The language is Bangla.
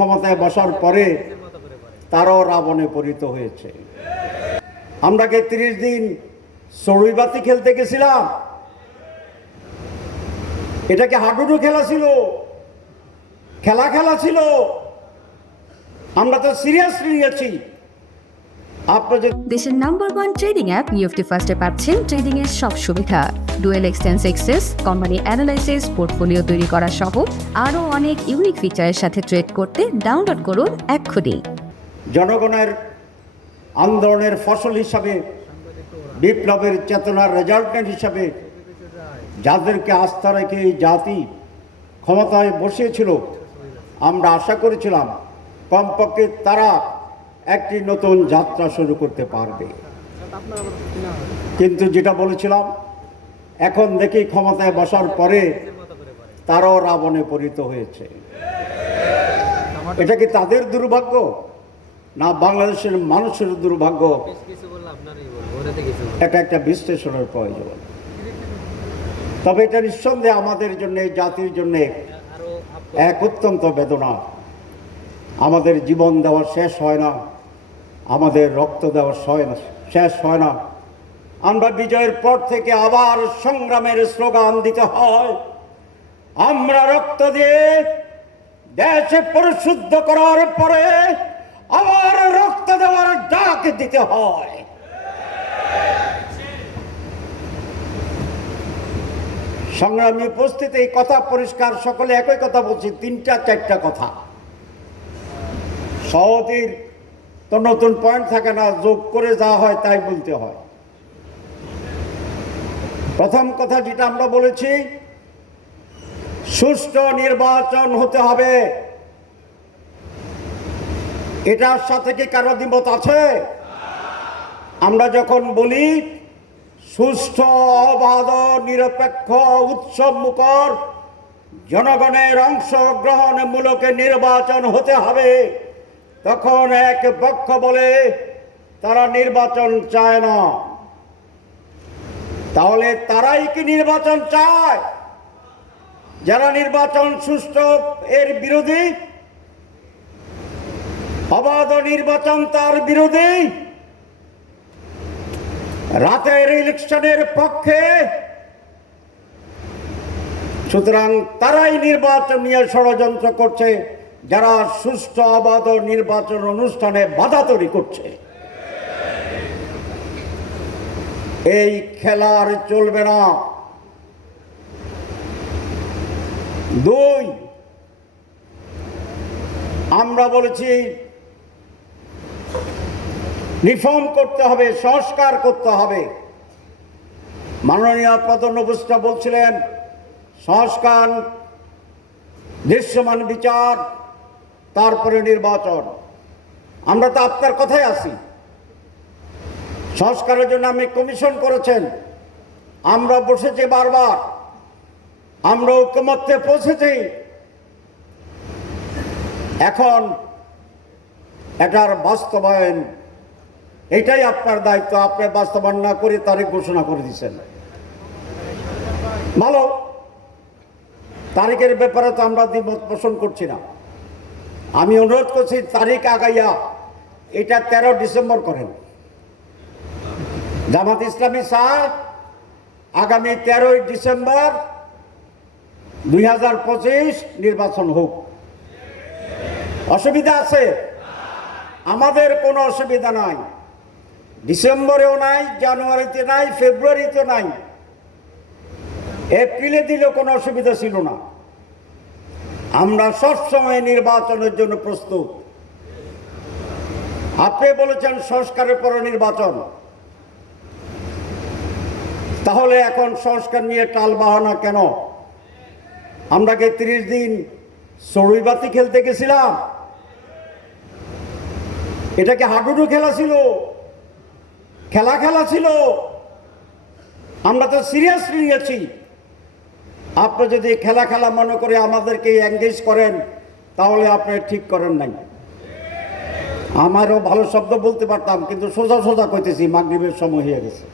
ক্ষমতায় বসার পরে তারাও রাবণে পরিণত হয়েছে। আমরা কি 30 দিন চড়ুইবাতি খেলতে গেছিলাম? এটা কি হাডুডু খেলা ছিল? খেলা ছিল? আমরা তো সিরিয়াসলি নিয়েছি। দেশের নাম্বার 1 ট্রেডিং অ্যাপ নিফটি ফার্স্টে পাচ্ছেন ট্রেডিং এর সব সুবিধা, dual exchange access, company analysis, portfolio তৈরি করা সহ আরও অনেক ইউনিক ফিচারের সাথে ট্রেড করতে ডাউনলোড করুন এক্ষুনি। জনগণের আন্দোলনের ফসল হিসাবে, বিপ্লবের চেতনার রেজাল্টেন্ট হিসাবে যাদেরকে আস্থা রেখে এই জাতি ক্ষমতায় বসিয়েছিল, আমরা আশা করেছিলাম কমপক্ষে তারা একটি নতুন যাত্রা শুরু করতে পারবে। কিন্তু যেটা বলেছিলাম, এখন দেখি ক্ষমতায় বসার পরে তারাও রাবণে পরিণত হয়েছে। এটা কি তাদের দুর্ভাগ্য না বাংলাদেশের মানুষের দুর্ভাগ্য? এটা একটা বিশ্লেষণের প্রয়োজন। তবে এটা নিঃসন্দেহে আমাদের জন্য, জাতির জন্য এক অত্যন্ত বেদনা। আমাদের জীবন দেওয়া শেষ হয় না, আমাদের রক্ত দেওয়া শেষ হয় না। আমরা বিজয়ের পর থেকে আবার সংগ্রামের স্লোগান দিতে হয়। আমরা রক্ত দিয়ে দেশে পরিশুদ্ধ করার পরে আবার রক্ত দেওয়ার ডাক দিতে হয়। সংগ্রামী উপস্থিতি, এই কথা পরিষ্কার, সকলে একই কথা বলছি, 3-4টা কথা। সহজের তো নতুন পয়েন্ট থাকে না, যোগ করে যা হয় তাই বলতে হয়। প্রথম কথা যেটা আমরা বলেছি, সুষ্ঠু নির্বাচন হতে হবে। এটার সাথে কি কারো দ্বিমত আছে? আমরা যখন বলি সুষ্ঠু, অবাধ, নিরপেক্ষ, উৎসবমুখর, জনগণের অংশগ্রহণমূলক নির্বাচন হতে হবে, তখন এক পক্ষ বলে তারা নির্বাচন চায় না। তাহলে তারাই কি নির্বাচন চায়? যারা নির্বাচন সুষ্ঠু এর বিরোধী, অবাধ নির্বাচন তার বিরোধী, রাতের ইলেকশনের পক্ষে, সুতরাং তারাই নির্বাচন নিয়ে ষড়যন্ত্র করছে, যারা সুষ্ঠু অবাধ নির্বাচন অনুষ্ঠানে বাধা তৈরি করছে। এই খেলা আর চলবে না। 2, আমরা বলেছি রিফর্ম করতে হবে, সংস্কার করতে হবে। মাননীয় প্রধান উপদেষ্টা বলছিলেন সংস্কার, দৃশ্যমান বিচার, তারপরে নির্বাচন। আমরা তো আপনার কথাই আছি। সংস্কারের জন্য আপনি কমিশন করেছেন, আমরা বসেছি বারবার, আমরা ঐকমত্যে পৌঁছেছি। এখন এটার বাস্তবায়ন, এটাই আপনার দায়িত্ব। আপনি বাস্তবায়ন না করে তারিখ ঘোষণা করে দিচ্ছেন, ভালো। তারিখের ব্যাপারে তো আমরা দ্বিমত পোষণ করছি না। আমি অনুরোধ করছি তারিখ আগাইয়া এটা 13 ডিসেম্বর করেন। জামাত ইসলামী চায় আগামী 13 ডিসেম্বর 2025 নির্বাচন হোক। অসুবিধা আছে? আমাদের কোনো অসুবিধা নাই। ডিসেম্বরেও নাই, জানুয়ারিতে নাই, ফেব্রুয়ারিতে নাই, এপ্রিলে দিলেও কোনো অসুবিধা ছিল না। আমরা সবসময় নির্বাচনের জন্য প্রস্তুত। আপনি বলেছেন সংস্কারের পরে নির্বাচন, তাহলে এখন সংস্কার নিয়ে টাল বাহানা কেন? আমরা কি 30 দিন চড়ুইবাতি খেলতে গেছিলাম? এটা কি হাডুডু খেলা ছিল? খেলা ছিল? আমরা তো সিরিয়াসলি নিয়েছি। আপনি যদি খেলা মনে করে আমাদেরকে এঙ্গেজ করেন, তাহলে আপনি ঠিক করেন নাই। আমারও ভালো শব্দ বলতে পারতাম, কিন্তু সোজা কইতেছি, মাগরিবের সময় হয়ে গেছে।